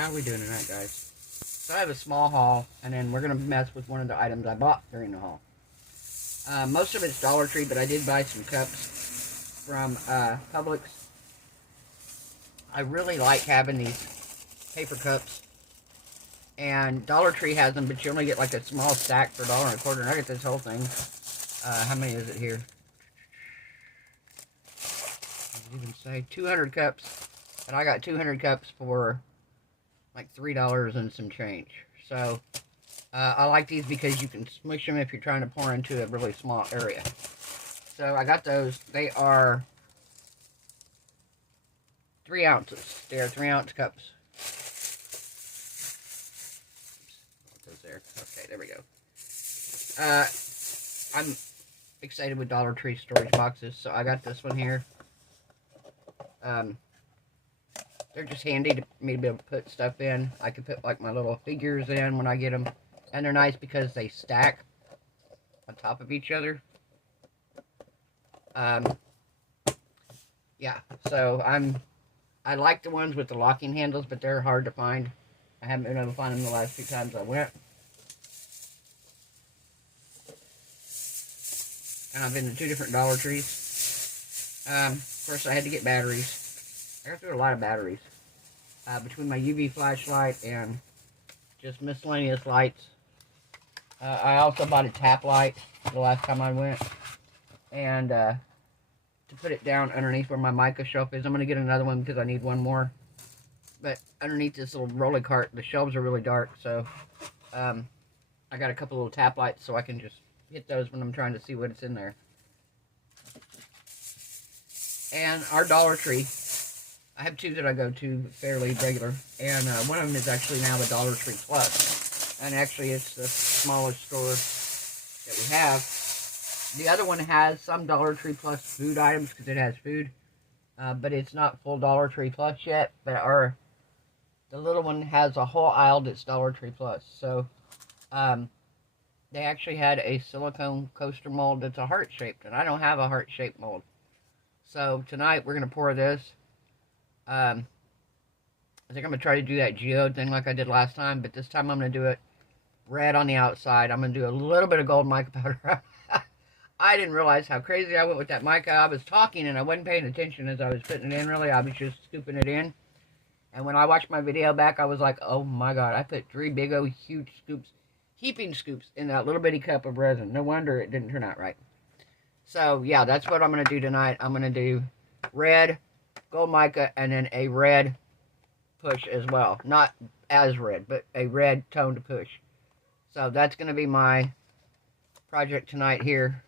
how are we doing tonight, guys? So I have a small haul, and then we're going to mess with one of the items I bought during the haul. Most of it's Dollar Tree, but I did buy some cups from Publix. I really like having these paper cups. And Dollar Tree has them, but you only get like a small stack for $1.25. And I get this whole thing. How many is it here? I didn't even say 200 cups. And I got 200 cups for like $3 and some change. So I like these because you can smush them if you're trying to pour into a really small area. So I got those. They are 3 ounces. They are 3-ounce cups. Put those there. Okay, there we go. I'm excited with Dollar Tree storage boxes, so I got this one here. They're just handy to me to be able to put stuff in. I can put like my little figures in when I get them. And they're nice because they stack on top of each other. Yeah, so I like the ones with the locking handles, but they're hard to find. I haven't been able to find them the last 2 times I went. And I've been to 2 different Dollar Trees. First I had to get batteries. I got through a lot of batteries. Between my UV flashlight and just miscellaneous lights. I also bought a tap light the last time I went. And to put it down underneath where my mica shelf is. I'm going to get another one because I need one more. But underneath this little rolling cart, the shelves are really dark. So I got a couple little tap lights so I can just hit those when I'm trying to see what's in there. And our Dollar Tree, I have 2 that I go to fairly regular, and one of them is actually now a Dollar Tree Plus, and actually it's the smallest store that we have. The other one has some Dollar Tree Plus food items because it has food, but it's not full Dollar Tree Plus yet. But the little one has a whole aisle that's Dollar Tree Plus. So they actually had a silicone coaster mold that's a heart shaped, and I don't have a heart shaped mold. So tonight we're gonna pour this. I think I'm going to try to do that geode thing like I did last time, but this time I'm going to do it red on the outside. I'm going to do a little bit of gold mica powder. I didn't realize how crazy I went with that mica. I was talking and I wasn't paying attention as I was putting it in, really. I was just scooping it in. And when I watched my video back, I was like, oh my god, I put 3 big old huge scoops, heaping scoops in that little bitty cup of resin. No wonder it didn't turn out right. So yeah, that's what I'm going to do tonight. I'm going to do red, gold mica, and then a red push as well. Not as red, but a red toned push. So that's going to be my project tonight here.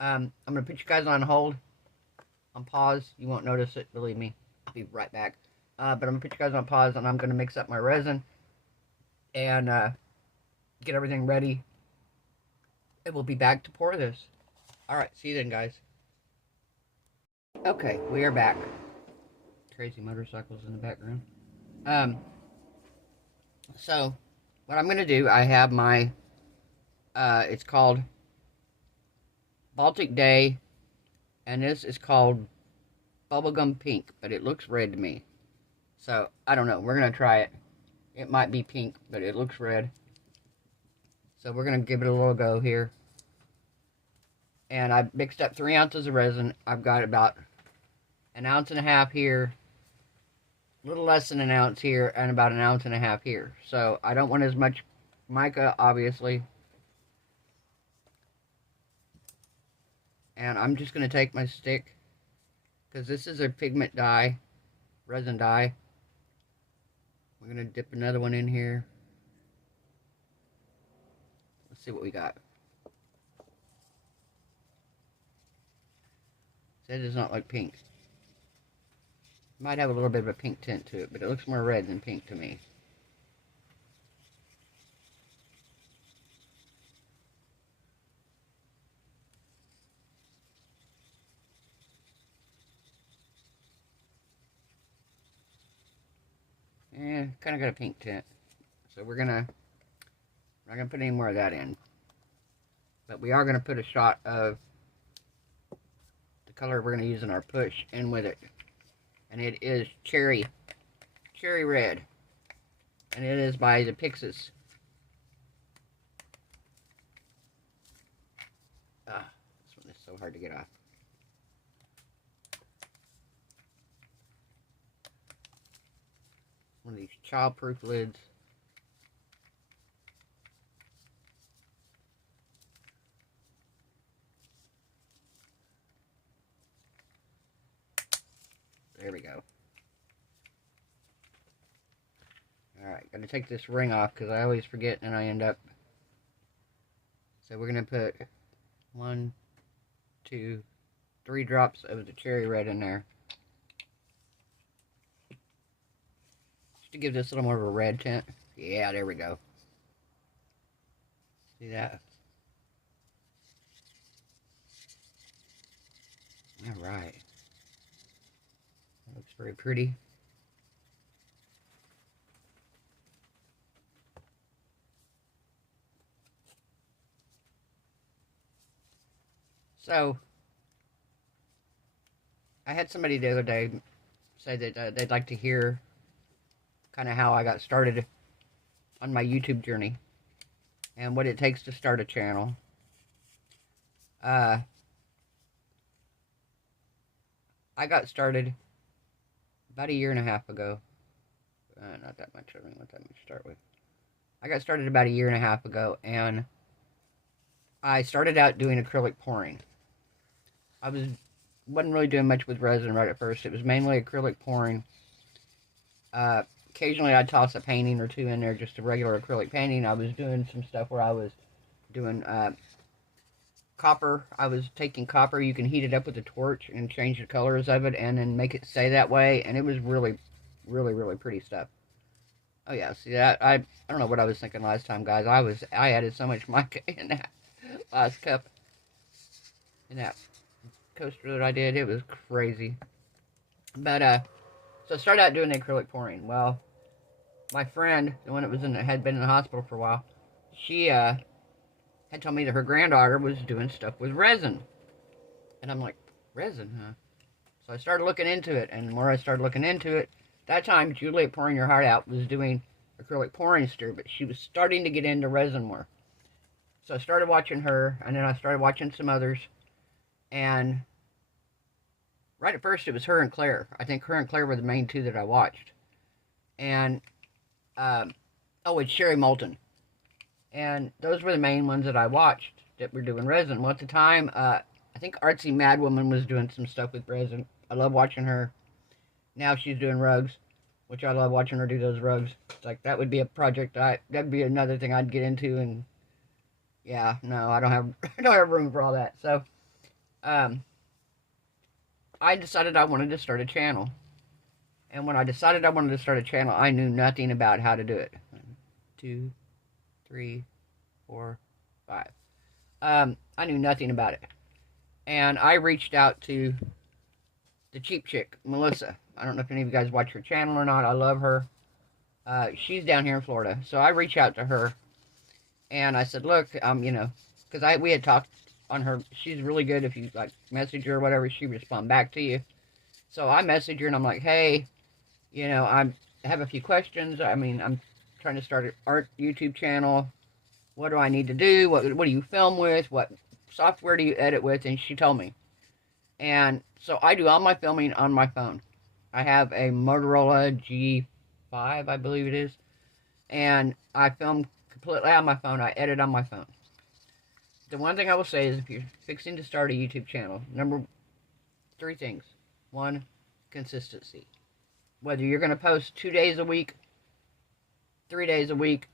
I'm going to put you guys on hold, on pause. You won't notice it, believe me. I'll be right back. But I'm going to put you guys on pause, and I'm going to mix up my resin and get everything ready. And we'll be back to pour this. Alright, see you then, guys. Okay, we are back. Crazy motorcycles in the background. So, what I'm going to do, I have my, it's called Baltic Day, and this is called Bubblegum Pink, but it looks red to me. So, I don't know, we're going to try it. It might be pink, but it looks red. So, we're going to give it a little go here. And I mixed up 3 ounces of resin. I've got about 1.5 ounces here, a little less than 1 ounce here, and about 1.5 ounces here. So I don't want as much mica, obviously. And I'm just going to take my stick, because this is a pigment dye, resin dye. We're going to dip another one in here. Let's see what we got. That does not look pink. Might have a little bit of a pink tint to it, but it looks more red than pink to me. Kind of got a pink tint. So we're not gonna put any more of that in. But we are gonna put a shot of the color we're going to use in our push in with it. And it is cherry red. And it is by the Pixis. This one is so hard to get off. One of these child-proof lids. There we go. Alright, gotta take this ring off because I always forget and I end up. So we're gonna put 1, 2, 3 drops of the cherry red in there. Just to give this a little more of a red tint. Yeah, there we go. See that? Alright. That looks very pretty. So, I had somebody the other day say that they'd like to hear kind of how I got started on my YouTube journey and what it takes to start a channel. I got started about a year and a half ago. Not that much. I don't know what that much to start with. I got started about a year and a half ago, and I started out doing acrylic pouring. I wasn't really doing much with resin right at first. It was mainly acrylic pouring. Occasionally I'd toss a painting or two in there, just a regular acrylic painting. I was doing some stuff where I was doing copper. I was taking copper. You can heat it up with a torch and change the colors of it and then make it stay that way. And it was really, really, really pretty stuff. Oh yeah, see that? I don't know what I was thinking last time, guys. I added so much mica in that last cup. In that coaster that I did, it was crazy. But so I started out doing the acrylic pouring. Well, my friend, the one that was had been in the hospital for a while, she had told me that her granddaughter was doing stuff with resin, and I'm like, resin, huh? So I started looking into it, and the more I started looking into it, that time Juliet Pouring Your Heart Out was doing acrylic pouring stir, but she was starting to get into resin more. So I started watching her, and then I started watching some others, and right at first, it was her and Claire. I think her and Claire were the main two that I watched. And, oh, it's Sherry Moulton. And those were the main ones that I watched that were doing resin. Well, at the time, I think Artsy Madwoman was doing some stuff with resin. I love watching her. Now she's doing rugs, which I love watching her do those rugs. It's like, that would be a project, that'd be another thing I'd get into. And, yeah, no, I don't have room for all that. So, I decided I wanted to start a channel. And when I decided I wanted to start a channel, I knew nothing about how to do it. 1, 2, 3, 4, 5. I knew nothing about it. And I reached out to the cheap chick, Melissa. I don't know if any of you guys watch her channel or not. I love her. She's down here in Florida. So I reached out to her. And I said, look, you know, because we had talked on her. She's really good. If you like message her or whatever, she respond back to you. So I messaged her and I'm like, hey, you know, I have a few questions. I mean, I'm trying to start an art YouTube channel. What do I need to do? What do you film with? What software do you edit with? And she told me. And so I do all my filming on my phone. I have a Motorola G5, I believe it is. And I film completely on my phone. I edit on my phone. The one thing I will say is if you're fixing to start a YouTube channel, 3 things. 1, consistency. Whether you're going to post 2 days a week, 3 days a week,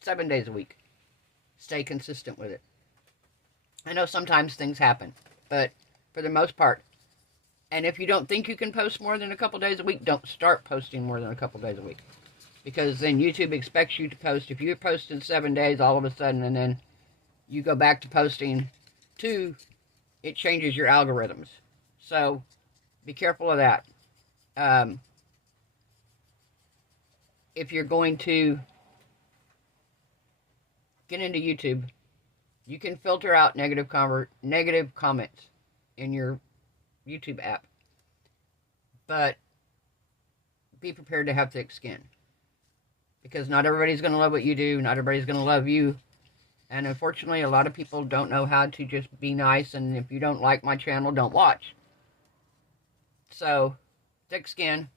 7 days a week, stay consistent with it. I know sometimes things happen, but for the most part, and if you don't think you can post more than a couple days a week, don't start posting more than a couple days a week. Because then YouTube expects you to post. If you post in 7 days all of a sudden and then you go back to posting 2, it changes your algorithms. So be careful of that. If you're going to get into YouTube, you can filter out negative comments in your YouTube app. But be prepared to have thick skin. Because not everybody's going to love what you do. Not everybody's going to love you. And unfortunately, a lot of people don't know how to just be nice. And if you don't like my channel, don't watch. So, thick skin.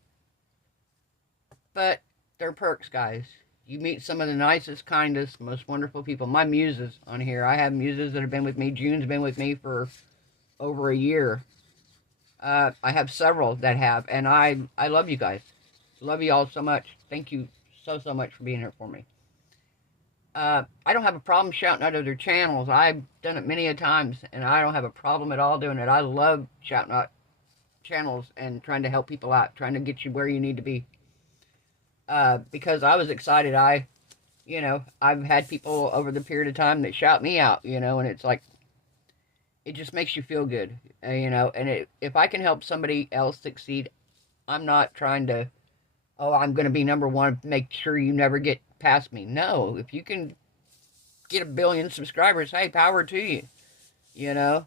But they're perks, guys. You meet some of the nicest, kindest, most wonderful people. My muses on here. I have muses that have been with me. June's been with me for over a year. I have several that have. And I love you guys. Love you all so much. Thank you so much for being here for me. I don't have a problem shouting out other channels. I've done it many a times, and I don't have a problem at all doing it. I love shouting out channels and trying to help people out, trying to get you where you need to be. Because I was excited. You know, I've had people over the period of time that shout me out, you know, and it's like, it just makes you feel good, you know, and if I can help somebody else succeed, I'm not trying to, oh, I'm going to be number one, make sure you never get past me. No, if you can get 1 billion subscribers, hey, power to you. You know,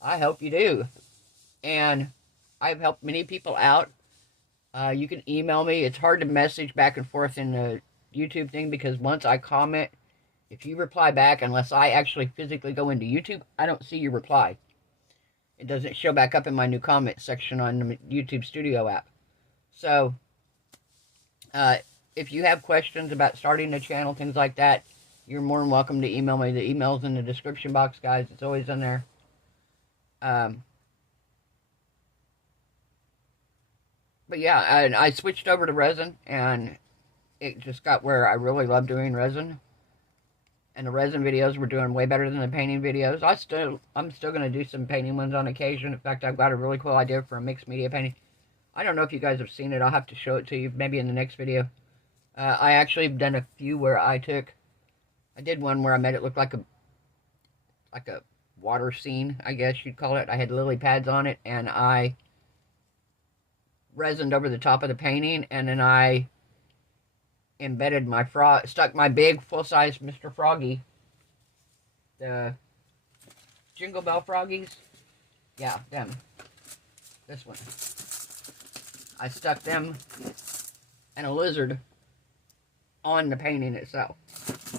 I hope you do. And I've helped many people out. You can email me. It's hard to message back and forth in the YouTube thing because once I comment, if you reply back, unless I actually physically go into YouTube, I don't see your reply. It doesn't show back up in my new comment section on the YouTube Studio app. So, if you have questions about starting a channel, things like that, you're more than welcome to email me. The email's in the description box, guys. It's always in there. But yeah, I switched over to resin, and it just got where I really love doing resin. And the resin videos were doing way better than the painting videos. I'm still going to do some painting ones on occasion. In fact, I've got a really cool idea for a mixed media painting. I don't know if you guys have seen it. I'll have to show it to you maybe in the next video. I actually have done a few where I did one where I made it look like a water scene, I guess you'd call it. I had lily pads on it, and I resined over the top of the painting, and then I embedded my stuck my big full-size Mr. Froggy, the Jingle Bell Froggies. Yeah, them. This one. I stuck them and a lizard on the painting itself.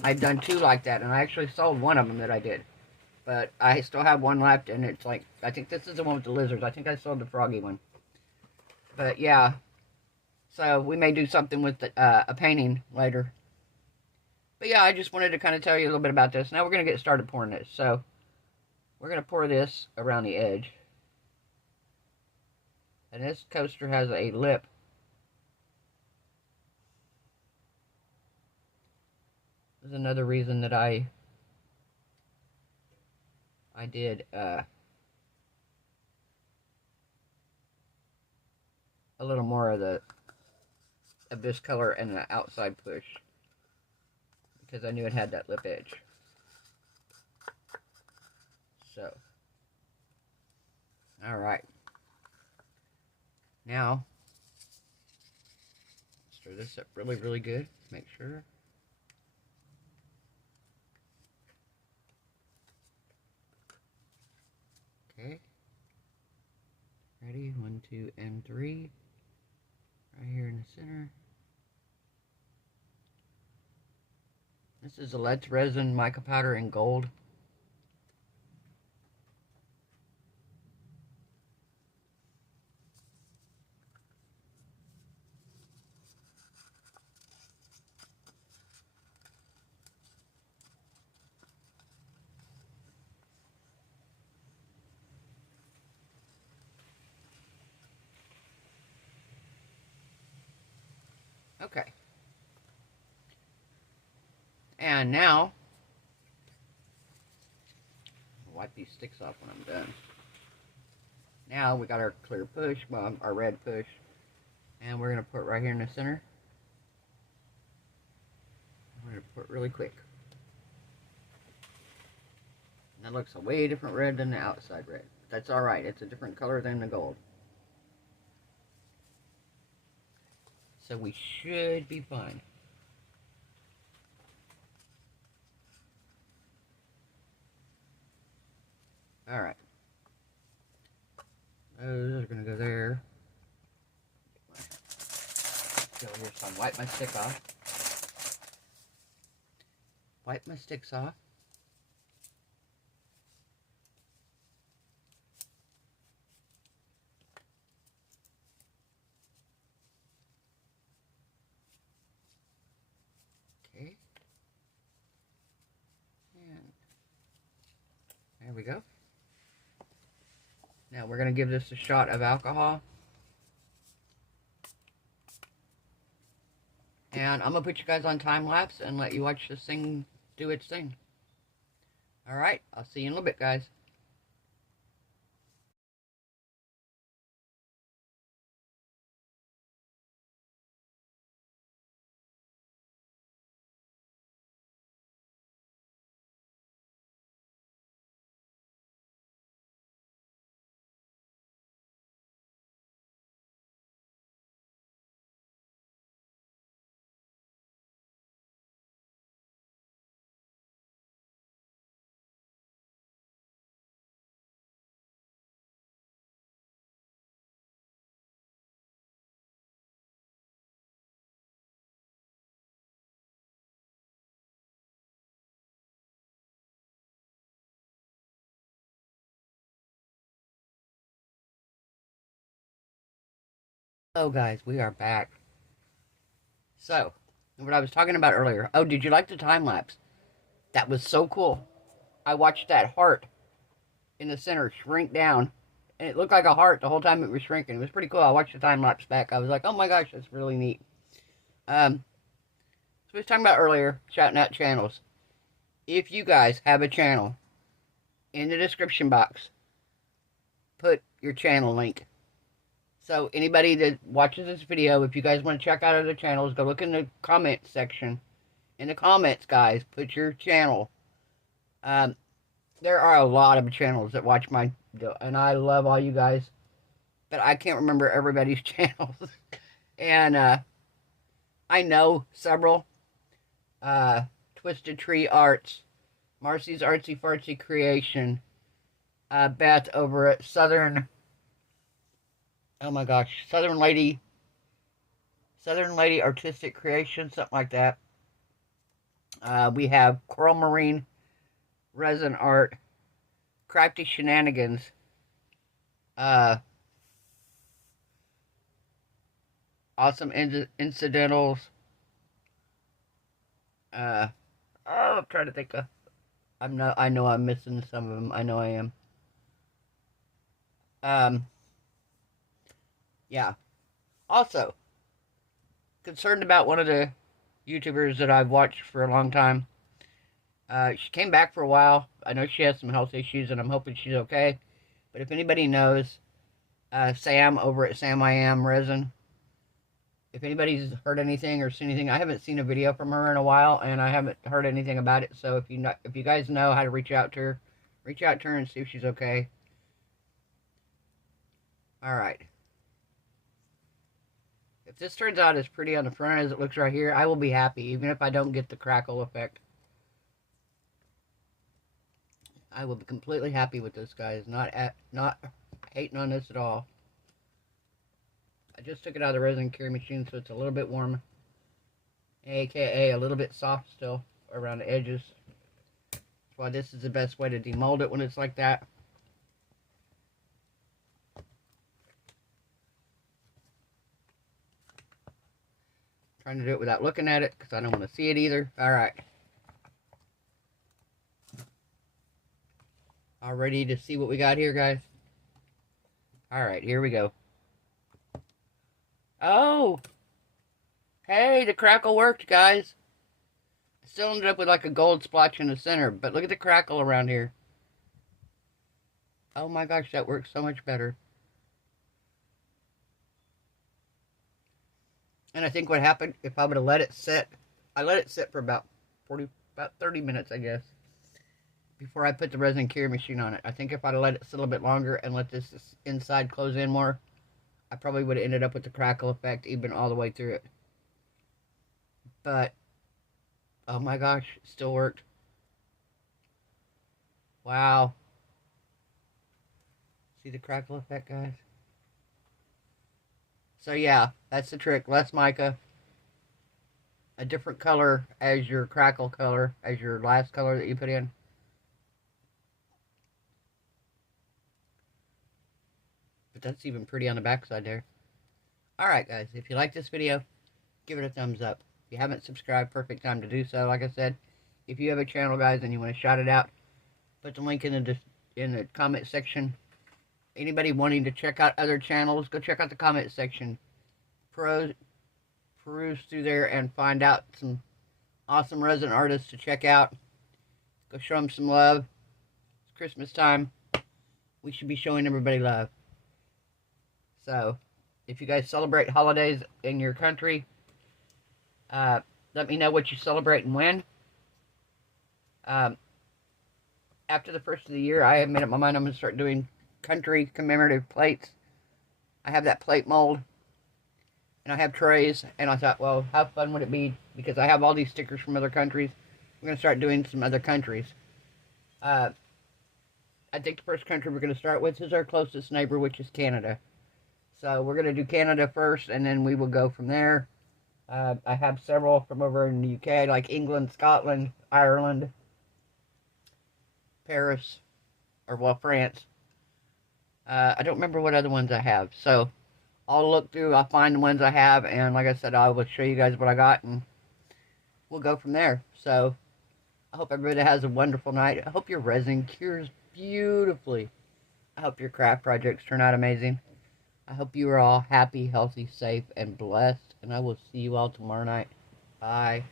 I've done 2 like that, and I actually sold one of them that I did. But I still have one left, and it's like, I think this is the one with the lizards. I think I sold the froggy one. But yeah, so we may do something with a painting later. But yeah, I just wanted to kind of tell you a little bit about this. Now we're going to get started pouring this. So we're going to pour this around the edge. And this coaster has a lip. This is another reason that I did a little more of this color and the outside push, because I knew it had that lip edge. So, all right. Now, stir this up really, really good. Make sure. Okay. Ready? 1, 2, and 3. Right here in the center. This is a Let's Resin mica powder in gold. Okay. And now, I'll wipe these sticks off when I'm done. Now we got our clear push, well, our red push, and we're going to put it right here in the center. We're going to put it really quick. And that looks a way different red than the outside red. That's alright, it's a different color than the gold. So we should be fine. Alright. Those are going to go there. Go here so I wipe my stick off. wipe my sticks off. Okay. And there we go. Now we're going to give this a shot of alcohol. And I'm going to put you guys on time lapse and let you watch this thing do its thing. Alright, I'll see you in a little bit, guys. Hello guys, we are back. So, what I was talking about earlier. Oh, did you like the time lapse? That was so cool. I watched that heart in the center shrink down. And it looked like a heart the whole time it was shrinking. It was pretty cool. I watched the time lapse back. I was like, oh my gosh, that's really neat. So we was talking about earlier, shouting out channels. If you guys have a channel, in the description box, put your channel link. So anybody that watches this video, if you guys want to check out other channels, go look in the comment section. In the comments, guys, put your channel. There are a lot of channels that watch my video, and I love all you guys, but I can't remember everybody's channels. And I know several. Twisted Tree Arts, Marcy's Artsy Fartsy Creation, Beth over at Southern... Oh my gosh, Southern Lady Artistic Creation, something like that. We have Coral Marine, Resin Art, Crafty Shenanigans, Awesome Incidentals. I'm trying to think of... I know I'm missing some of them. I know I am. Yeah. Also, concerned about one of the YouTubers that I've watched for a long time. She came back for a while. I know she has some health issues, and I'm hoping she's okay. But if anybody knows, Sam over at Sam I Am Resin, if anybody's heard anything or seen anything, I haven't seen a video from her in a while, and I haven't heard anything about it. So if you guys know how to reach out to her and see if she's okay. All right. If this turns out as pretty on the front as it looks right here, I will be happy, even if I don't get the crackle effect. I will be completely happy with this, guys. Not hating on this at all. I just took it out of the resin curing machine, so it's a little bit warm. AKA a little bit soft still around the edges. That's why this is the best way to demold it when it's like that. Trying to do it without looking at it, because I don't want to see it either. Alright. All ready to see what we got here, guys? Alright, here we go. Oh! Hey, the crackle worked, guys. Still ended up with like a gold splotch in the center, but look at the crackle around here. Oh my gosh, that works so much better. And I think what happened, if I would have let it sit, I let it sit for about 30 minutes, I guess, before I put the resin curing machine on it. I think if I'd have let it sit a little bit longer and let this inside close in more, I probably would have ended up with the crackle effect even all the way through it. But, oh my gosh, it still worked. Wow. See the crackle effect, guys? So yeah, that's the trick. Less mica a different color as your crackle color, as your last color that you put in. But that's even pretty on the backside there. Alright guys, if you like this video, give it a thumbs up. If you haven't subscribed, perfect time to do so. Like I said, if you have a channel, guys, and you want to shout it out, put the link in the comment section. Anybody wanting to check out other channels, go check out the comment section. Peruse through there and find out some awesome resin artists to check out. Go show them some love. It's Christmas time. We should be showing everybody love. So, if you guys celebrate holidays in your country, let me know what you celebrate and when. After the first of the year, I have made up my mind I'm going to start doing country commemorative plates. I have that plate mold, and I have trays, and I thought, well, how fun would it be, because I have all these stickers from other countries. I'm going to start doing some other countries. I think the first country we're going to start with is our closest neighbor, which is Canada. So we're going to do Canada first, and then we will go from there. I have several from over in the UK, like England, Scotland, Ireland, Paris, or, well, France. I don't remember what other ones I have. So I'll look through, I'll find the ones I have, and like I said, I will show you guys what I got, and we'll go from there. So I hope everybody has a wonderful night. I hope your resin cures beautifully. I hope your craft projects turn out amazing. I hope you are all happy, healthy, safe, and blessed. And I will see you all tomorrow night. Bye.